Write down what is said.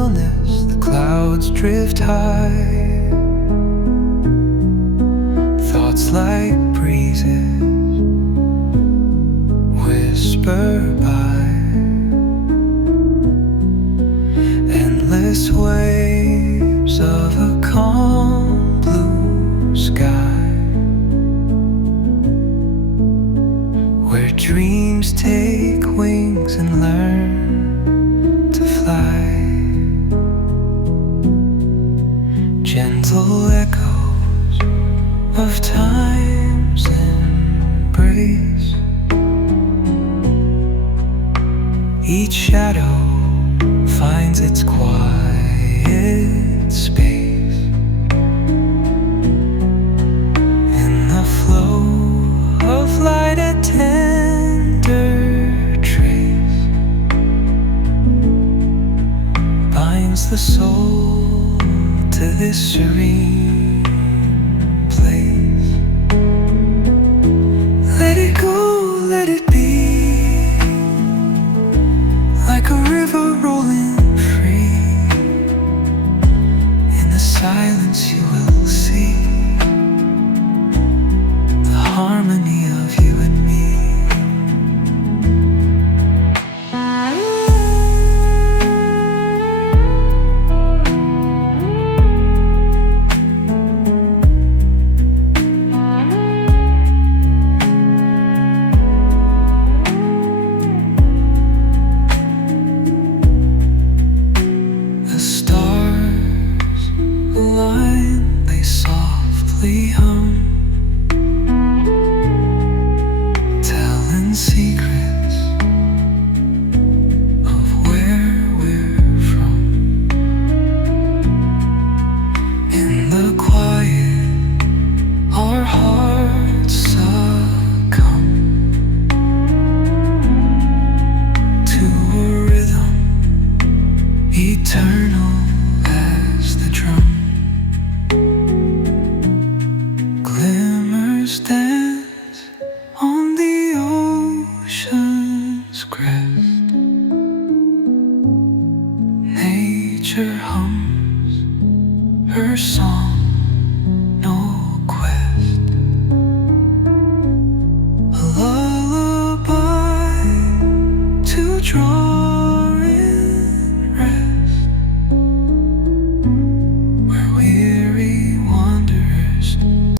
stillness, the clouds drift high. Thoughts like breezes whisper by. Endless waves of a calm blue sky, where dreams take wings and learn to fly. Gentle echoes of time's embrace. Each shadow finds its quiet space. In the flow of light, a tender trace binds the soul to this serene place. Let it go, let it be, like a river rolling free. In the silence you will see the harmony of you and me. The stars align, they softly hum, telling secrets of where we're from. In the quiet, our hearts succumb to a rhythm eternal as the drum. Glimmers dance on the ocean's crest. Nature hums her song, no quest. A lullaby to draw